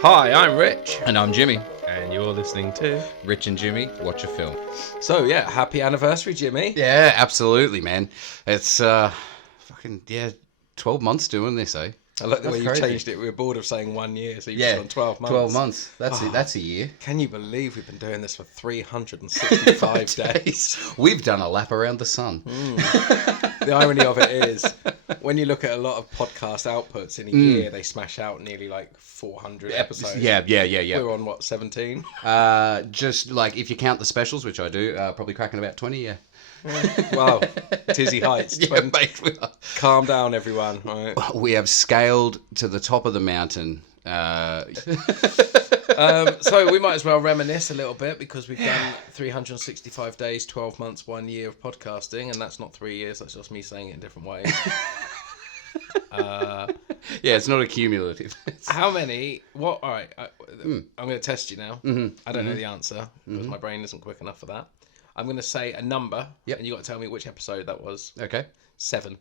Hi, I'm Rich, And I'm Jimmy. and you're listening to. Rich and Jimmy watch a film. So yeah, happy anniversary, Jimmy. Yeah, absolutely, man. It's fucking 12 months doing this, eh? I like the That's way you've crazy. changed it. We were bored of saying 1 year, so you've Yeah, just gone 12 months. 12 months. That's a year. Can you believe we've been doing this for 365 days? We've done a lap around the sun. The irony of it is, when you look at a lot of podcast outputs in a year, they smash out nearly like 400 episodes. Yeah. We're on what, 17? Just like if you count the specials, which I do, probably cracking about 20. Yeah. Wow, tizzy heights. Yeah, mate, we are. Calm down, everyone. All right. We have scaled to the top of the mountain. So we might as well reminisce a little bit because we've done 365 days, 12 months, 1 year of podcasting, and that's not 3 years. That's just me saying it in different ways. Yeah, it's not a cumulative. How many? What? All right. I'm going to test you now. I don't know the answer because my brain isn't quick enough for that. I'm going to say a number, and you got to tell me which episode that was. Okay. 7.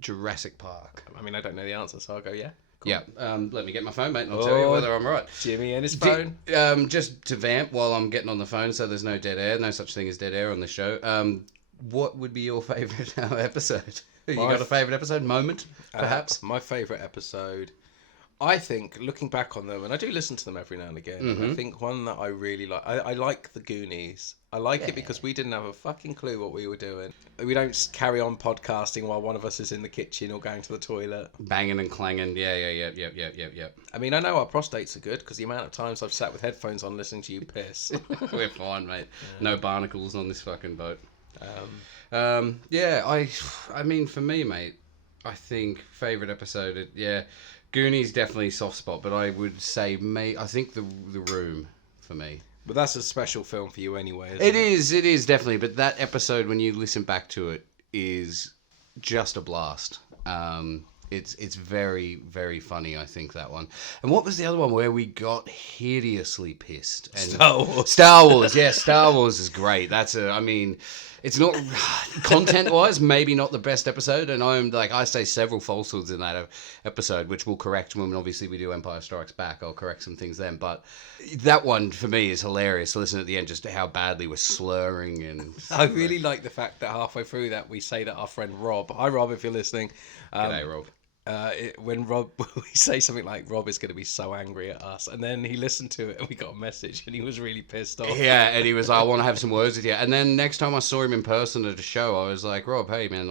Jurassic Park. I mean, I don't know the answer, so I'll go yeah. Cool. Yeah, let me get my phone, mate, and I'll tell you whether I'm right. Jimmy and his phone. Just to vamp while I'm getting on the phone, so there's no dead air, no such thing as dead air on the show. What would be your favourite episode? You got a favourite episode moment, perhaps? My favourite episode, I think, looking back on them, and I do listen to them every now and again, I think one that I really like, I like the Goonies. I like it because we didn't have a fucking clue what we were doing. We don't carry on podcasting while one of us is in the kitchen or going to the toilet. Banging and clanging, yeah. I mean, I know our prostates are good because the amount of times I've sat with headphones on listening to you piss. We're fine, mate. No barnacles on this fucking boat. I mean, for me, mate, I think favourite episode, Goonies definitely soft spot, but I would say, I think the Room for me. But that's a special film for you anyway, isn't It is definitely, but that episode, when you listen back to it, is just a blast. It's very, very funny, I think, that one. And what was the other one where we got hideously pissed? And Star Wars, yeah, Star Wars is great. It's not, content-wise, maybe not the best episode, and I say several falsehoods in that episode, which we'll correct when obviously we do Empire Strikes Back. I'll correct some things then, but that one, for me, is hilarious to listen at the end, just how badly we're slurring and... I really like the fact that halfway through that, we say that our friend Rob, hi Rob, if you're listening. G'day, Rob. When we say something like Rob is going to be so angry at us, and then he listened to it and we got a message and he was really pissed off. Yeah, and he was like, I want to have some words with you. And then next time I saw him in person at a show, I was like, Rob, hey man,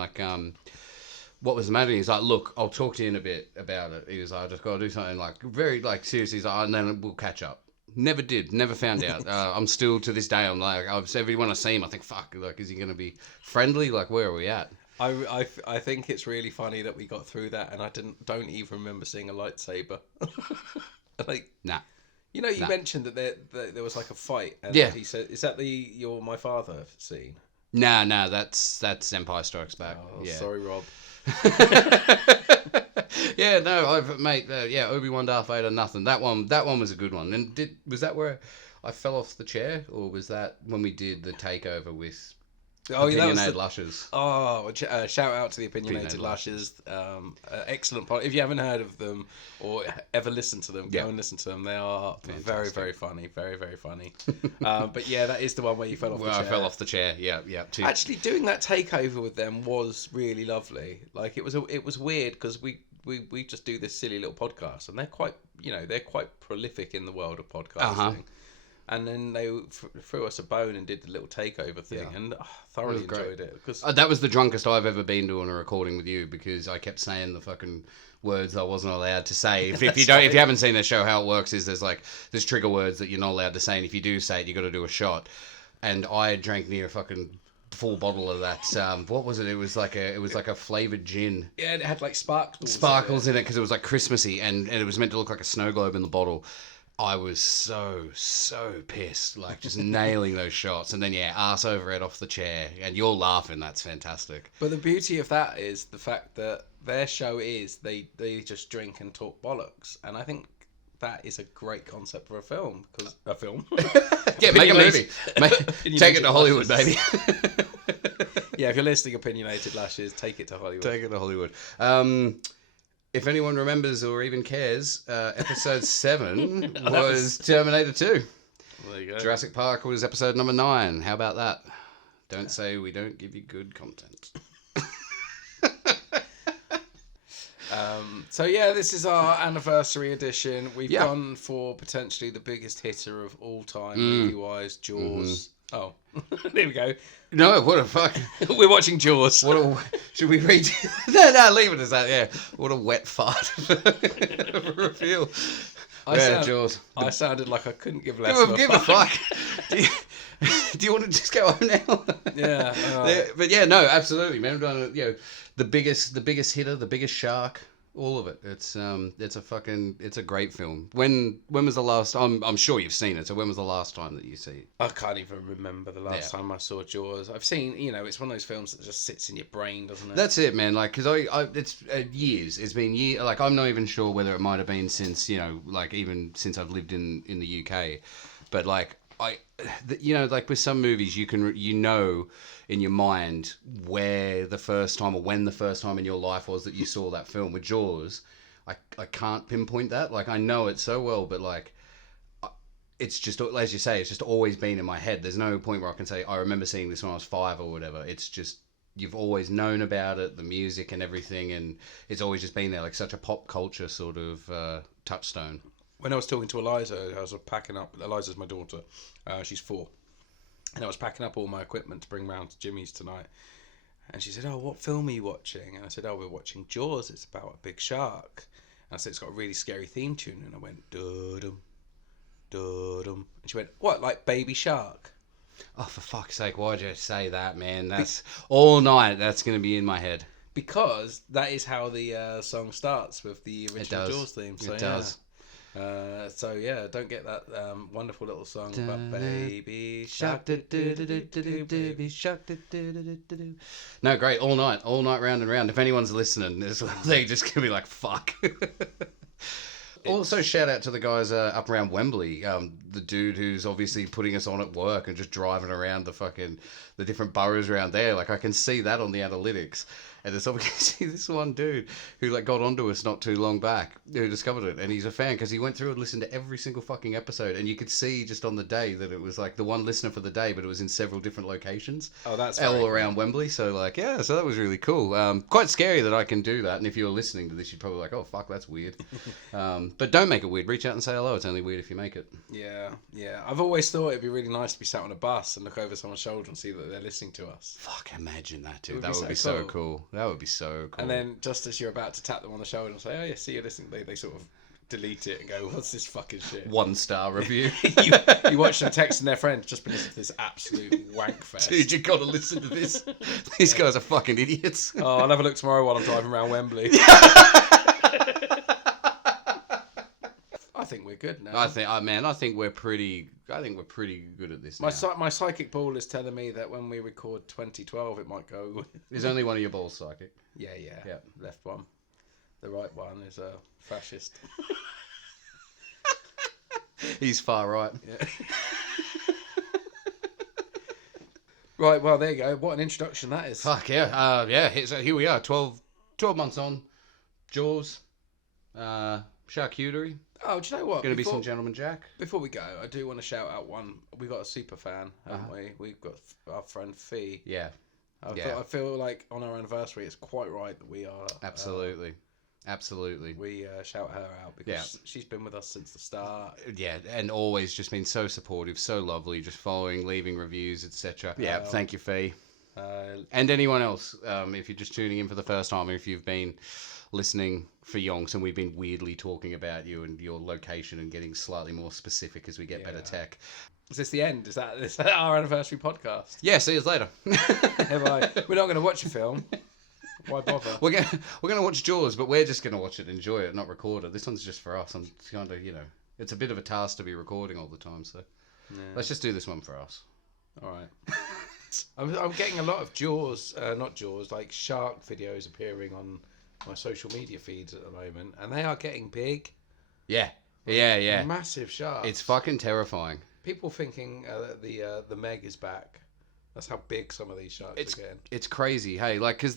what was the matter? He's like, look, I'll talk to you in a bit about it. He was like, I just got to do something very seriously. He's like, and then we'll catch up. Never did, never found out. I'm still to this day, I'm like, everyone I see him, I think, fuck, is he going to be friendly? Where are we at? I think it's really funny that we got through that, and I don't even remember seeing a lightsaber. Nah. You mentioned that there was a fight, and he said, "Is that the "You're my father" scene?" Nah, that's Empire Strikes Back. Oh, yeah. Sorry, Rob. Yeah, no, mate. Obi-Wan, Darth Vader, nothing. That one was a good one. And was that where I fell off the chair, or was that when we did the takeover with? Opinionated Lushes. Oh, shout out to the Opinionated Lushes. Excellent pod. If you haven't heard of them or ever listened to them, go and listen to them. They are very, very funny. Very, very funny. But yeah, that is the one where you fell off the chair. I fell off the chair. Yeah. Too. Actually, doing that takeover with them was really lovely. It was weird because we just do this silly little podcast, and they're quite prolific in the world of podcasting. And then they threw us a bone and did the little takeover thing, and thoroughly enjoyed it. Because that was the drunkest I've ever been doing a recording with you, because I kept saying the fucking words I wasn't allowed to say. If you haven't seen the show, how it works is there's trigger words that you're not allowed to say, and if you do say it, you got to do a shot. And I drank near a fucking full bottle of that. What was it? It was like a flavored gin. Yeah, it had sparkles in it because it was Christmassy, and it was meant to look like a snow globe in the bottle. I was so pissed, just nailing those shots, and then ass over head off the chair, and you're laughing. That's fantastic. But the beauty of that is the fact that their show is they just drink and talk bollocks, and I think that is a great concept for a film. Yeah, make a movie. Take it to Hollywood, baby. Yeah, if you're listening, Opinionated Lashes, take it to Hollywood. Take it to Hollywood. if anyone remembers or even cares, episode 7 was Terminator 2. There you go. Jurassic Park was episode number 9. How about that? Don't say we don't give you good content. So yeah, this is our anniversary edition. We've gone for potentially the biggest hitter of all time, movie-wise, Jaws. Mm-hmm. Oh, there we go. No, what a fuck. We're watching Jaws. Should we read? No, leave it as that. Yeah, what a wet fart of a reveal. Jaws. I sounded like I couldn't give less. Give a fuck. Do you want to just go home now? Yeah. But yeah, no, absolutely, man. The biggest hitter, the biggest shark, all of it. It's a great film. When was the last? I'm sure you've seen it. So when was the last time that you see it? I can't even remember the last time I saw Jaws. I've seen, it's one of those films that just sits in your brain, doesn't it? That's it, man. Like, because it's years. It's been years. Like, I'm not even sure whether it might have been since, like even since I've lived in the UK, but like. Like with some movies, you can in your mind where the first time or when the first time in your life was that you saw that film. With Jaws, I can't pinpoint that. Like, I know it so well, but like it's just, as you say, it's just always been in my head. There's no point where I can say I remember seeing this when I was 5 or whatever. It's just you've always known about it, the music and everything, and it's always just been there, like such a pop culture sort of touchstone. When I was talking to Eliza, I was packing up. Eliza's my daughter. She's 4. And I was packing up all my equipment to bring round to Jimmy's tonight. And she said, "Oh, what film are you watching?" And I said, "Oh, we're watching Jaws. It's about a big shark." And I said, "It's got a really scary theme tune." And I went, "Dum, dum." And she went, "What, like Baby Shark?" Oh, for fuck's sake, why'd you say that, man? That's all night. That's going to be in my head. Because that is how the song starts with the original Jaws theme. So, it does. Don't get that wonderful little song about Baby Shark. Baby Shark. No, great, all night, round and round. If anyone's listening, they're just gonna be like, "Fuck." Also, shout out to the guys up around Wembley. The dude who's obviously putting us on at work and just driving around the different boroughs around there. Like, I can see that on the analytics. And there's obviously this one dude who like got onto us not too long back, who discovered it, and he's a fan because he went through and listened to every single fucking episode, and you could see just on the day that it was like the one listener for the day, but it was in several different locations. Oh, that's all around Wembley. So like, yeah, so that was really cool. Quite scary that I can do that, and if you're listening to this, you're probably like, "Oh fuck, that's weird." But don't make it weird. Reach out and say hello. It's only weird if you make it. Yeah. I've always thought it'd be really nice to be sat on a bus and look over someone's shoulder and see that they're listening to us. Fuck, imagine that, dude. That would be so cool. That would be so cool. And then just as you're about to tap them on the shoulder and say, "Oh yeah, see you're listening," they sort of delete it and go, "What's this fucking shit?" 1-star review. you watch them texting their friends, "Just been listening to this absolute wank fest." Dude, you gotta listen to this. These guys are fucking idiots. Oh, I'll have a look tomorrow while I'm driving around Wembley. I think we're good now. I think we're pretty good at this now. My psychic ball is telling me that when we record 2012, it might go. Is only one of your balls psychic? Yeah. Left one. The right one is a fascist. He's far right. Yeah. Right, well, there you go. What an introduction that is. Fuck yeah. So here we are, 12 months on. Jaws. Charcuterie. Oh, do you know what? Going to be some Gentleman Jack. Before we go, I do want to shout out one. We got a super fan, haven't we? We've got our friend Fee. Yeah. I feel like on our anniversary, it's quite right that we are. Absolutely. We shout her out because she's been with us since the start. Yeah, and always just been so supportive, so lovely, just following, leaving reviews, etc. Yeah, thank you, Fee. And anyone else, if you're just tuning in for the first time, or if you've been listening for yonks and we've been weirdly talking about you and your location and getting slightly more specific as we get better tech. Is this the end? Is that our anniversary podcast? Yeah, see you later. We're not going to watch a film. Why bother? We're gonna watch Jaws, but we're just gonna watch it, enjoy it, not record it. This one's just for us. I'm kind of, it's a bit of a task to be recording all the time, so let's just do this one for us. All right. I'm getting a lot of like shark videos appearing on my social media feeds at the moment, and they are getting big. Yeah. Massive sharks. It's fucking terrifying. People thinking the Meg is back. That's how big some of these sharks are getting. It's crazy, hey, like, because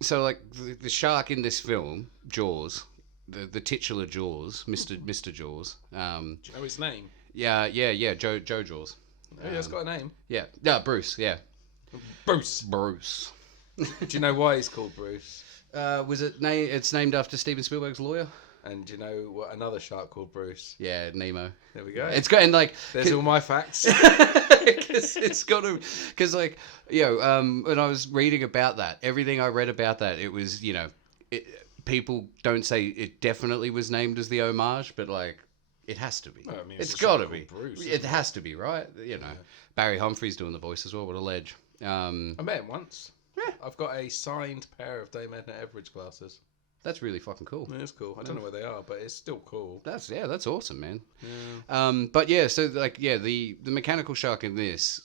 So like the shark in this film, Jaws, the titular Jaws, Mr. Jaws. Do you know his name? Yeah, Joe Jaws. Oh, yeah, it's got a name. Yeah, Bruce. Yeah, Bruce. Bruce. Do you know why he's called Bruce? Was it It's named after Steven Spielberg's lawyer. And do you know what another shark called Bruce? Yeah, Nemo. There we go. It's got and like there's all my facts. It's got to because like when I was reading about that, everything I read about that, it was people don't say it definitely was named as the homage, but like it has to be. Well, I mean, it's got to be. Bruce, it has to be, right? Barry Humphrey's doing the voice as well. What a ledge. I met him once. Yeah. I've got a signed pair of Dame Edna Everage glasses. That's really fucking cool. It is cool. I don't know where they are, but it's still cool. That's awesome, man. Yeah. But yeah, so like the mechanical shark in this,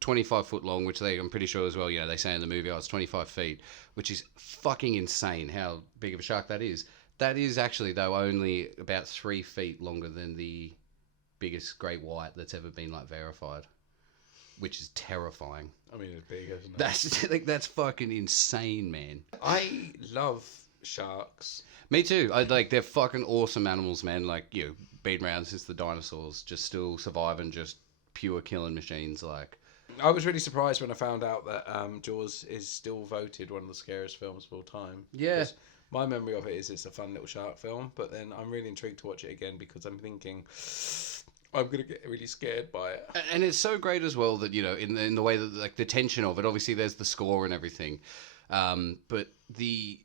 25 foot long, which I'm pretty sure as well. They say in the movie, it's 25 feet, which is fucking insane. How big of a shark that is. That is actually though only about 3 feet longer than the biggest great white that's ever been like verified, which is terrifying. I mean, it's big, isn't it? That's fucking insane, man. I love sharks. Me too. They're fucking awesome animals, man. Like been around since the dinosaurs, just still surviving, just pure killing machines. Like I was really surprised when I found out that Jaws is still voted one of the scariest films of all time. Yeah. My memory of it is it's a fun little shark film, but then I'm really intrigued to watch it again because I'm thinking I'm gonna get really scared by it. And it's so great as well that in the way that like the tension of it. Obviously, there's the score and everything, but the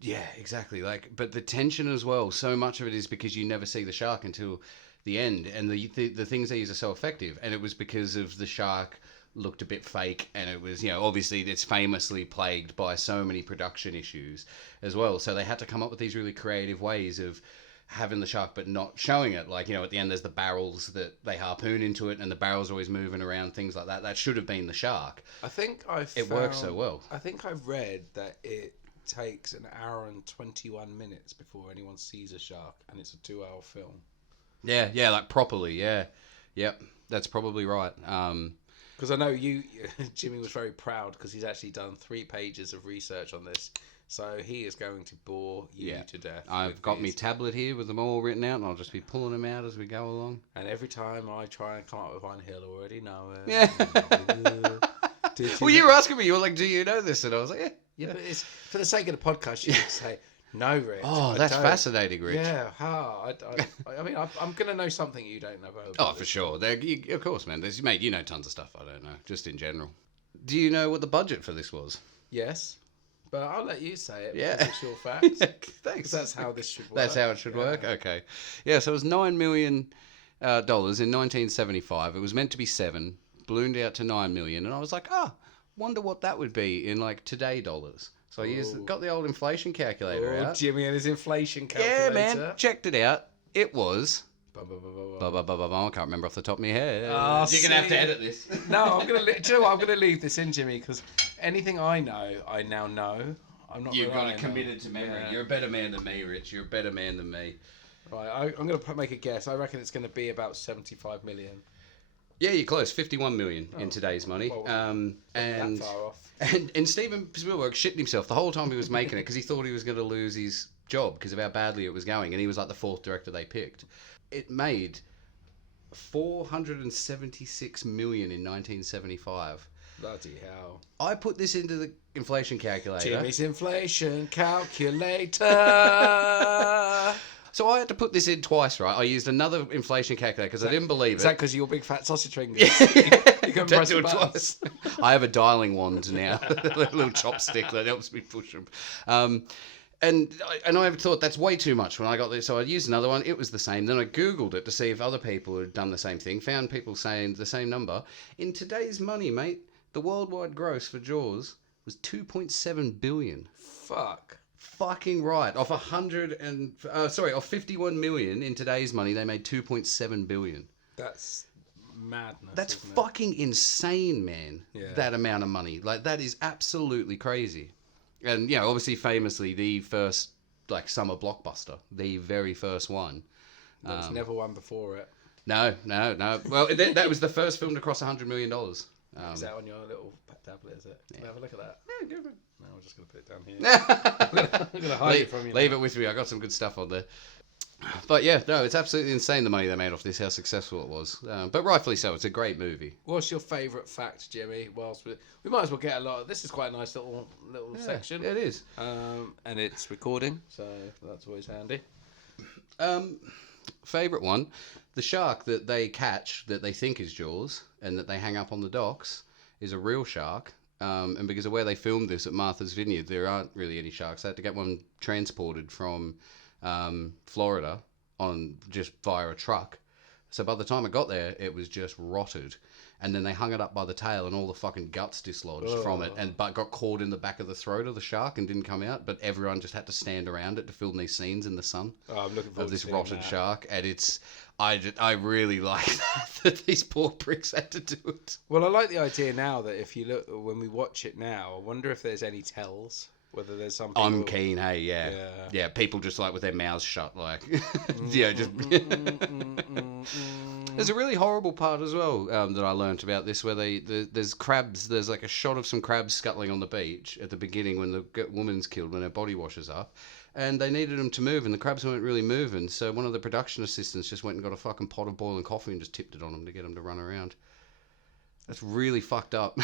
yeah, exactly. Like, but the tension as well. So much of it is because you never see the shark until the end, and the things they use are so effective. And it was because of the shark looked a bit fake, and it was obviously it's famously plagued by so many production issues as well. So they had to come up with these really creative ways of having the shark but not showing it. Like at the end there's the barrels that they harpoon into it, and the barrels are always moving around, things like that. That should have been the shark. I think it works so well. I think I've read that it takes an hour and 21 minutes before anyone sees a shark, and it's a 2-hour film. Yeah, like properly. Yep, that's probably right. Because I know Jimmy was very proud because he's actually done 3 pages of research on this. So he is going to bore you to death. I've got my tablet here with them all written out, and I'll just be pulling them out as we go along. And every time I try and come up with one, he'll already know it. Yeah. Well, you were asking me, you were like, do you know this? And I was like, yeah. But it's for the sake of the podcast, you can say, no, Rich. Oh, that's fascinating, Rich. Yeah, I mean, I'm going to know something you don't know about. Oh, for sure. Of course, man. Mate, you know tons of stuff I don't know, just in general. Do you know what the budget for this was? Yes. But I'll let you say it. Yeah. Because it's your facts. Thanks. That's how this should work. That's how it should work? Okay. Yeah, so it was $9 million in 1975. It was meant to be 7, ballooned out to 9 million. And I was like, wonder what that would be in like today dollars. So I got the old inflation calculator out. Jimmy and his inflation calculator. Yeah, man. Checked it out. It was... I can't remember off the top of my head. You're going to have to edit this. No, do you know what? I'm going to leave this in, Jimmy, because anything I know, I now know. I'm not. You've got it committed to memory. Yeah. You're a better man than me, Rich. You're a better man than me. Right, I'm going to make a guess. I reckon it's going to be about 75 million. Yeah, you're close. 51 million in today's money. Well, and that far off. And Steven Spielberg shitting himself the whole time he was making it because he thought he was going to lose his job because of how badly it was going, and he was like the 4th director they picked. It made $476 million in 1975. Bloody hell! I put this into the inflation calculator. Jimmy's inflation calculator. So I had to put this in twice, right? I used another inflation calculator because I didn't believe it. Is that because you're big fat sausage fingers? You can press it twice. I have a dialing wand now, a little chopstick that helps me push them. And I thought that's way too much when I got this, so I used another one. It was the same. Then I Googled it to see if other people had done the same thing. Found people saying the same number. In today's money, mate, the worldwide gross for Jaws was $2.7 billion. Fucking right. Off 51 million in today's money, they made 2.7 billion. That's madness. That's fucking insane, man. Yeah. That amount of money. Like, that is absolutely crazy. And, obviously, famously, the first, summer blockbuster. The very first one. There's never one before it. No. Well, that was the first film to cross $100 million. Is that on your little tablet, is it? Can I have a look at that? Yeah, go for it. No, I'm just going to put it down here. I'm going to hide it from you. Leave it with me. I got some good stuff on there. But yeah, no, it's absolutely insane the money they made off this, how successful it was. But rightfully so. It's a great movie. What's your favourite fact, Jimmy? Whilst we might as well get a lot. This is quite a nice little section. It is. And it's recording, so that's always handy. Favourite one, the shark that they catch that they think is Jaws and that they hang up on the docks is a real shark. And because of where they filmed this at Martha's Vineyard, there aren't really any sharks. They had to get one transported from Florida on just via a truck. So by the time it got there, it was just rotted. And then they hung it up by the tail and all the fucking guts dislodged from it, but got caught in the back of the throat of the shark and didn't come out. But everyone just had to stand around it to film these scenes in the sun I'm looking forward of this to rotted that. shark. And I really like that these poor pricks had to do it. Well, I like the idea now that if you look, when we watch it now, I wonder if there's any tells. Whether there's some people... I'm keen, hey, yeah. People just like with their mouths shut, like, just... There's a really horrible part as well that I learnt about this, where there's crabs, there's like a shot of some crabs scuttling on the beach at the beginning when the woman's killed, when her body washes up, and they needed them to move, and the crabs weren't really moving, so one of the production assistants just went and got a fucking pot of boiling coffee and just tipped it on them to get them to run around. That's really fucked up.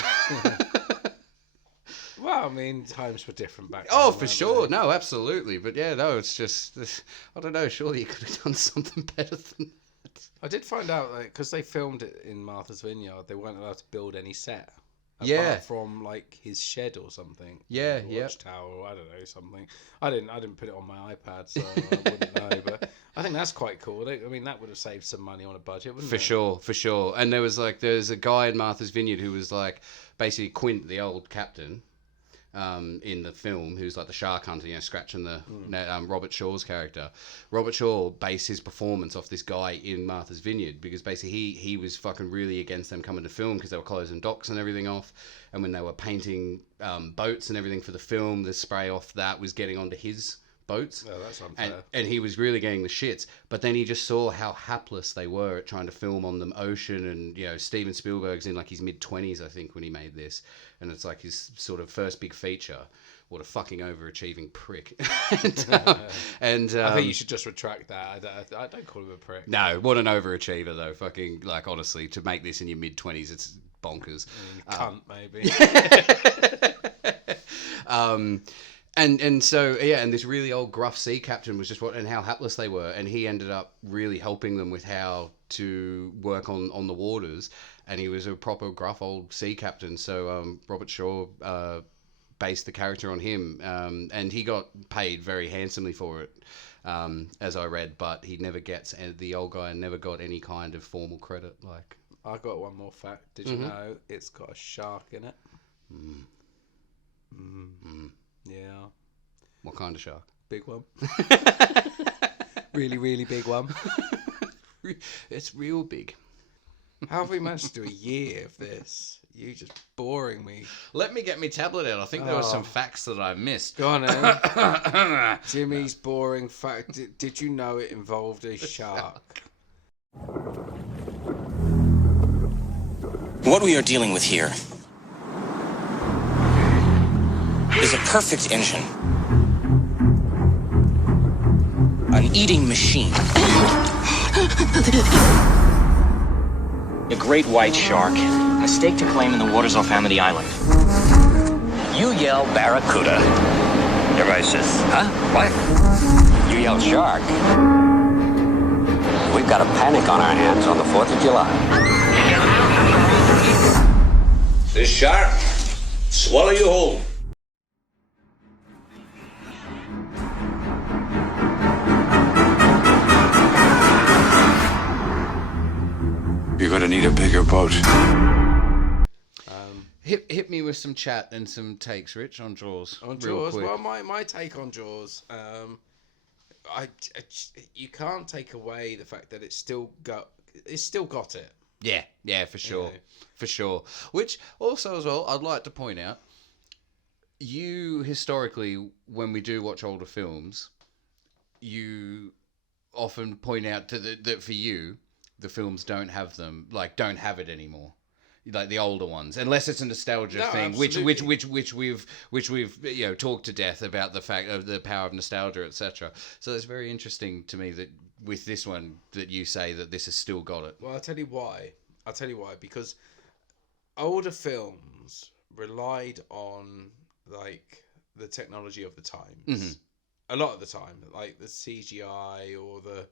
Well, I mean, times were different back then. Oh, for sure. No, absolutely. But yeah, no, it's just, I don't know, surely you could have done something better than that. I did find out that because they filmed it in Martha's Vineyard, they weren't allowed to build any set. Apart from like his shed or something. Yeah, or watchtower, or I don't know, something. I didn't put it on my iPad, so I wouldn't know. But I think that's quite cool. I mean, that would have saved some money on a budget, wouldn't it? For sure. And there's a guy in Martha's Vineyard who was like basically Quint, the old captain. In the film, who's like the shark hunter, scratching the Robert Shaw's character. Robert Shaw based his performance off this guy in Martha's Vineyard because basically he was fucking really against them coming to film because they were closing docks and everything off, and when they were painting boats and everything for the film, the spray off that was getting onto his boats. Oh, that's unfair. And he was really getting the shits. But then he just saw how hapless they were at trying to film on the ocean. And, Steven Spielberg's in like his mid-20s, I think, when he made this. And it's like his sort of first big feature. What a fucking overachieving prick. and I think you should just retract that. I don't call him a prick. No, what an overachiever, though. Fucking, like, honestly, to make this in your mid-20s, it's bonkers. Cunt, maybe. And so, yeah, and this really old gruff sea captain was just and how hapless they were. And he ended up really helping them with how to work on the waters. And he was a proper gruff old sea captain. So Robert Shaw based the character on him. And he got paid very handsomely for it, as I read. But the old guy never got any kind of formal credit. Like, I got one more fact. Did you know it's got a shark in it? Yeah. What kind of shark? Big one. Really, really big one. It's real big. How have we managed to do a year of this? You just boring me. Let me get my tablet out. I think there were some facts that I missed. Go on, then. Jimmy's boring fact. Did you know it involved a shark? What we are dealing with here is a perfect engine. An eating machine. A great white shark. A stake to claim in the waters off Amity Island. You yell barracuda. Everybody says, huh? What? You yell shark. We've got a panic on our hands on the 4th of July. This shark, swallow you whole. You're gonna need a bigger boat. Hit me with some chat and some takes, Rich, on Jaws. On Jaws, well, my take on Jaws, you can't take away the fact that it's still got it. Yeah, for sure. For sure. Which also as well, I'd like to point out, you historically, when we do watch older films, you often point out that for you, the films don't have it anymore. like the older ones, unless it's a nostalgia thing, absolutely. which we've talked to death about the fact of the power of nostalgia, etc. So it's very interesting to me that with this one that you say that this has still got it. Well, I'll tell you why. Because older films relied on like the technology of the times. A lot of the time, like the CGI or the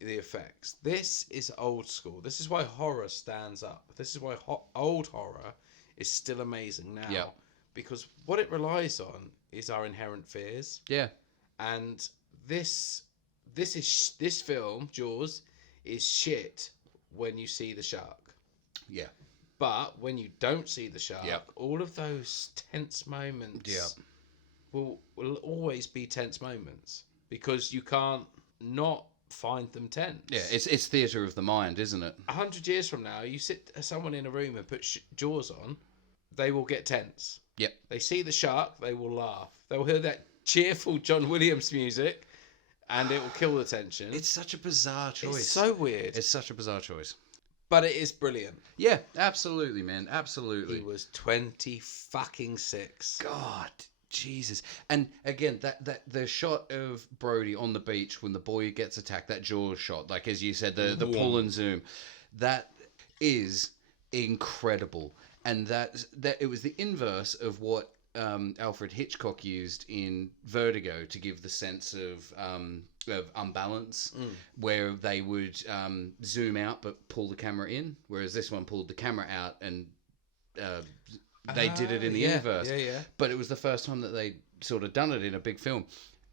effects. This is old school. This is why horror stands up. This is why old horror is still amazing now. Yeah. Because what it relies on is our inherent fears. Yeah. And this film, Jaws, is shit when you see the shark. Yeah. But when you don't see the shark, Yep. all of those tense moments Yeah. will always be tense moments because you can't not find them tense. Yeah, it's theatre of the mind, isn't it? 100 years from now, you sit someone in a room and put Jaws on, they will get tense. Yep. They see the shark, they will laugh. They'll hear that cheerful John Williams music, and it will kill the tension. It's such a bizarre choice. It's so weird. It's such a bizarre choice. But it is brilliant. Yeah, absolutely, man. Absolutely. He was 26. God, Jesus. And again, that the shot of Brody on the beach when the boy gets attacked, that Jaws shot, like as you said, the pull and zoom, that is incredible. And that it was the inverse of what Alfred Hitchcock used in Vertigo to give the sense of unbalance, where they would zoom out but pull the camera in, whereas this one pulled the camera out and they did it in the inverse. Yeah. But it was the first time that they sort of done it in a big film.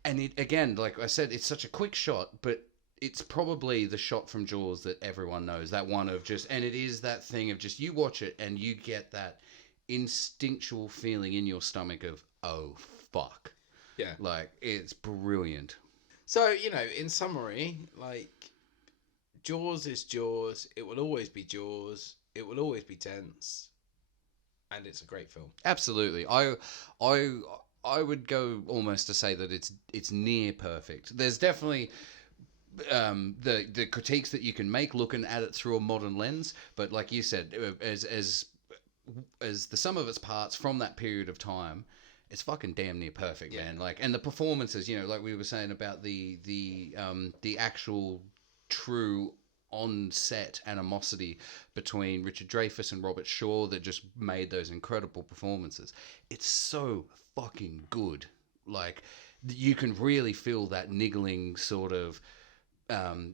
And it, again, like I said, it's such a quick shot, but it's probably the shot from Jaws that everyone knows. That one of just, and it is that thing of just, you watch it and you get that instinctual feeling in your stomach of, oh, fuck. Yeah. Like, it's brilliant. So, in summary, like, Jaws is Jaws. It will always be Jaws. It will always be tense. And it's a great film. Absolutely. I would go almost to say that it's near perfect. There's definitely the critiques that you can make looking at it through a modern lens, but like you said, as the sum of its parts from that period of time, it's fucking damn near perfect, man. Like, and the performances, like we were saying about the actual true on-set animosity between Richard Dreyfuss and Robert Shaw that just made those incredible performances. It's so fucking good. Like, you can really feel that niggling sort of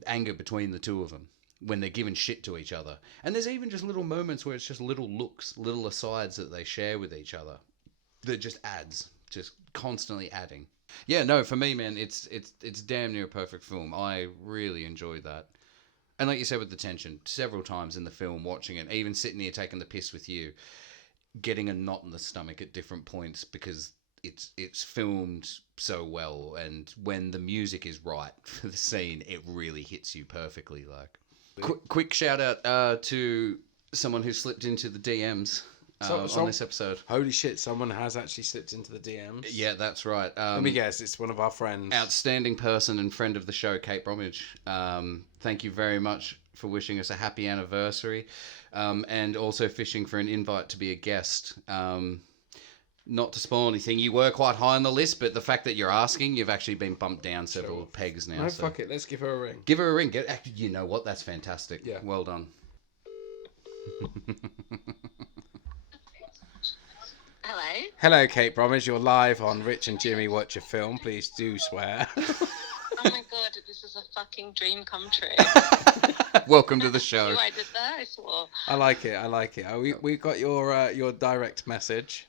anger between the two of them when they're giving shit to each other. And there's even just little moments where it's just little looks, little asides that they share with each other that just adds, just constantly adding. Yeah, no, for me, man, it's damn near a perfect film. I really enjoyed that. And like you said with the tension, several times in the film, watching it, even sitting here taking the piss with you, getting a knot in the stomach at different points because it's filmed so well, and when the music is right for the scene, it really hits you perfectly. Like, quick shout out to someone who slipped into the DMs on this episode. Holy shit, someone has actually slipped into the DMs. Yeah, that's right. Let me guess, it's one of our friends. Outstanding person and friend of the show, Kate Bromwich. Thank you very much for wishing us a happy anniversary, and also fishing for an invite to be a guest. Not to spoil anything, you were quite high on the list, but the fact that you're asking, you've actually been bumped down several pegs now. No, so. fuck it, let's give her a ring. Give her a ring. You know what? That's fantastic. Yeah. Well done. Hello. Hello, Kate Bromwich. You're live on Rich and Jimmy Watch a Film. Please do swear. Oh my god, this is a fucking dream come true. Welcome to the show. I did that, I swore. I like it. We got your direct message.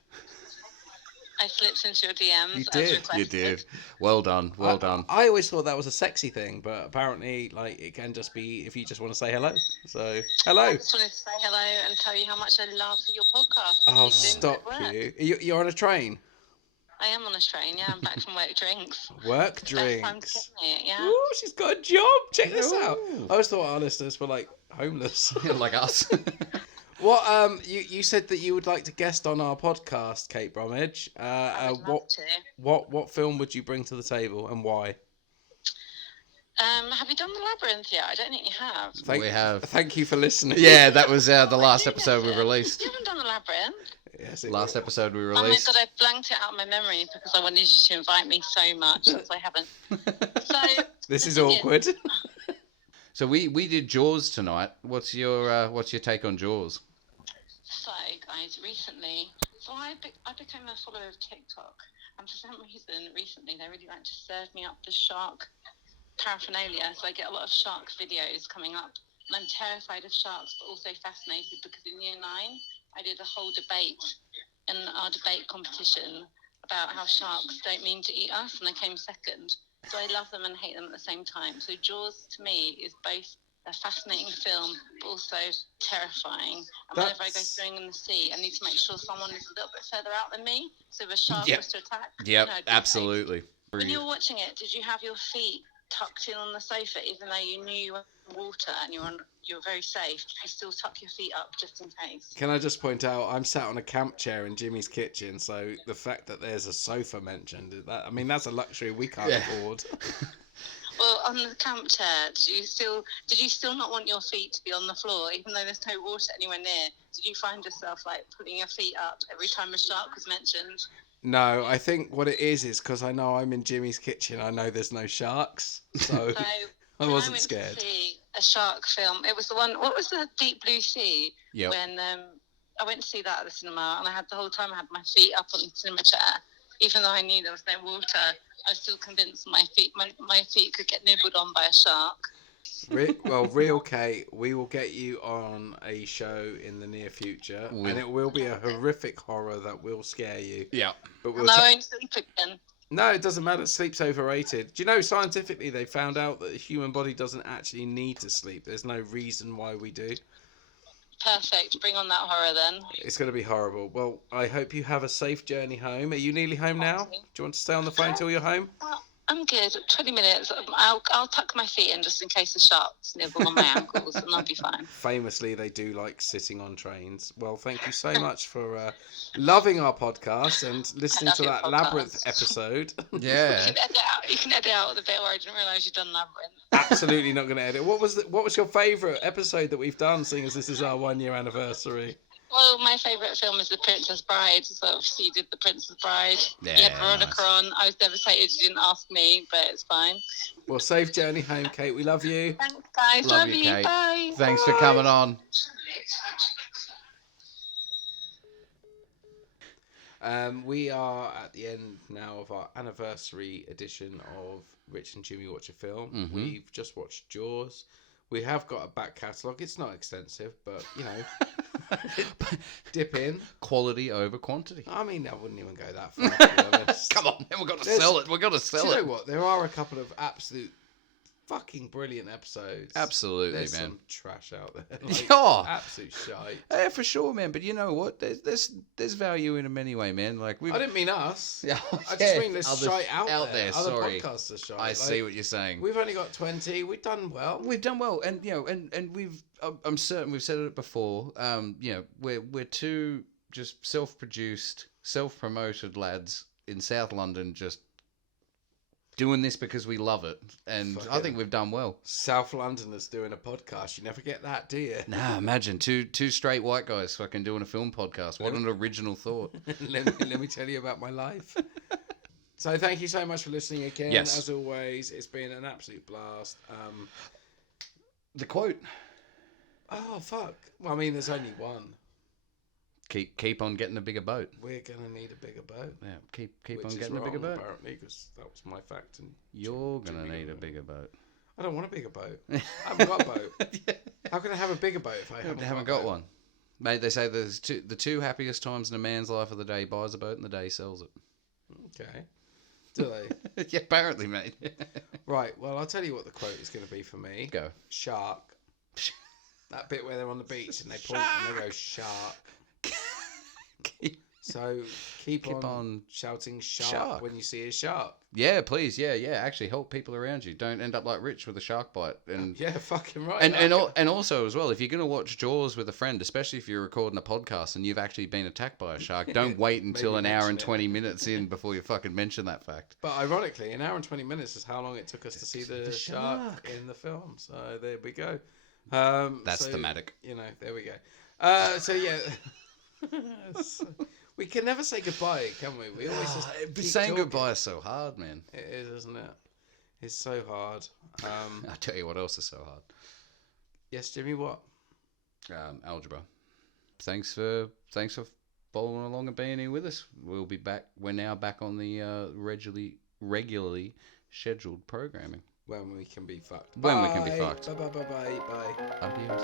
I slipped into your DMs. You as did. requested. You did. Well done. Well done. I always thought that was a sexy thing, but apparently, like, it can just be if you just want to say hello. So, hello. I just wanted to say hello and tell you how much I love your podcast. Oh, Keep doing stop good work. you. You're on a train. I am on a train, yeah. I'm back from work drinks. Work It's the best time to drinks. get me, yeah. Ooh, she's got a job. Check this out. Ooh. I always thought our listeners were like homeless. Like us. What you said that you would like to guest on our podcast, Kate Bromwich. I would love to. What film would you bring to the table and why? Have you done the labyrinth yet? I don't think you have. We have. Thank you for listening. Yeah, that was the Oh, last do episode we listen. released. You haven't done the labyrinth. Yes, Last episode we Oh my released. god, I blanked it out of my memory because I wanted you to invite me so much, since I haven't. So This the is thing awkward. So we did Jaws tonight. What's your take on Jaws? So guys, recently, I became a follower of TikTok, and for some reason, recently they really like to serve me up the shark paraphernalia. So I get a lot of shark videos coming up, and I'm terrified of sharks, but also fascinated because in year 9 I did a whole debate in our debate competition about how sharks don't mean to eat us, and I came second. So I love them and hate them at the same time. So Jaws to me is both a fascinating film, but also terrifying. And whenever I go swimming in the sea, I need to make sure someone is a little bit further out than me, so if a shark was to attack, Yep, I'd be absolutely. safe. When you were watching it, did you have your feet tucked in on the sofa, even though you knew you were in water and you were very safe? Did you still tuck your feet up just in case? Can I just point out, I'm sat on a camp chair in Jimmy's kitchen, so the fact that there's a sofa mentioned, that's a luxury we can't afford. Well, on the camp chair, did you still not want your feet to be on the floor, even though there's no water anywhere near? Did you find yourself like putting your feet up every time a shark was mentioned? No, I think what it is because I know I'm in Jimmy's kitchen. I know there's no sharks, so I wasn't scared. I went to see a shark film. It was the one. What was the Deep Blue Sea? Yep. When I went to see that at the cinema, and the whole time I had my feet up on the cinema chair, even though I knew there was no water. I was still convinced my feet could get nibbled on by a shark. Real Kate, we will get you on a show in the near future, and it will be a horrific horror that will scare you. Yeah. But I won't sleep again. No, it doesn't matter. Sleep's overrated. Do you know, scientifically, they found out that the human body doesn't actually need to sleep. There's no reason why we do. Perfect. Bring on that horror then. It's going to be horrible. Well, I hope you have a safe journey home. Are you nearly home now? Do you want to stay on the phone till you're home? I'm good. 20 minutes. I'll tuck my feet in just in case the sharks nibble on my ankles, and I'll be fine. Famously, they do like sitting on trains. Well, thank you so much for loving our podcast and listening to that Labyrinth episode. Yeah. You can edit out the bit where I didn't realise you'd done Labyrinth. Absolutely not going to edit. What was your favourite episode that we've done, seeing as this is our 1-year anniversary? Well, my favourite film is The Princess Bride, so obviously you did The Princess Bride. Yeah, You had Veronica on. I was devastated you didn't ask me, but it's fine. Well, safe journey home, Kate. We love you. Thanks, guys. Love Love you, you. Kate. Bye. Thanks for Bye. coming on. We are at the end now of our anniversary edition of Rich and Jimmy Watch a Film. Mm-hmm. We've just watched Jaws. We have got a back catalogue. It's not extensive, but, you know, dip in. Quality over quantity. I mean, I wouldn't even go that far, to be honest. Come on, we've got to sell it. We've got to sell Do you it. know what? There are a couple of absolute fucking brilliant episodes. Absolutely, There's man. some trash out there. Like, Yeah. absolute shite. Yeah, for sure, man. But you know what? There's value in them anyway, man. Like I didn't mean us. Yeah, I just mean there's others shite out there. Other sorry. podcasts are shite. I see what you're saying. We've only got 20. We've done well. We've done well, and you know, and we've. I'm certain we've said it before. You know, we're two just self-produced, self-promoted lads in South London, just doing this because we love it, and I think we've done well. South Londoners doing a podcast. You never get that, do you? Nah, imagine two straight white guys fucking doing a film podcast. What an original thought. let me tell you about my life. So thank you so much for listening again. Yes. As always, it's been an absolute blast. The quote. Oh, fuck. Well, I mean, there's only one. Keep on getting a bigger boat. We're going to need a bigger boat. Yeah, keep Which on is getting a bigger wrong, boat. apparently, because that was my fact. And You're going to Jimmy need a Gordon. bigger boat. I don't want a bigger boat. I haven't got a boat. Yeah. How can I have a bigger boat if I haven't got one? Mate, they say the two happiest times in a man's life are the day he buys a boat and the day he sells it. Okay. Do they? Yeah, apparently, mate. Right, well, I'll tell you what the quote is going to be for me. Go. Shark. That bit where they're on the beach and they point and they go, shark. So keep on shouting shark when you see a shark. Yeah, please. Yeah. Actually, help people around you. Don't end up like Rich with a shark bite. And yeah, fucking right. And also as well, if you're gonna watch Jaws with a friend, especially if you're recording a podcast and you've actually been attacked by a shark, don't wait until an hour and 20 minutes in before you fucking mention that fact. But ironically, an hour and 20 minutes is how long it took us to see the shark in the film. So there we go. That's thematic. There we go. So yeah. We can never say goodbye, can we? We always just saying goodbye is so hard, man. It is, isn't it? It's so hard. I'll tell you what else is so hard. Yes, Jimmy, what? Algebra. Thanks for following along and being here with us. We'll be back. We're now back on the regularly scheduled programming. When we can be fucked. When we can be fucked. Bye. Adios.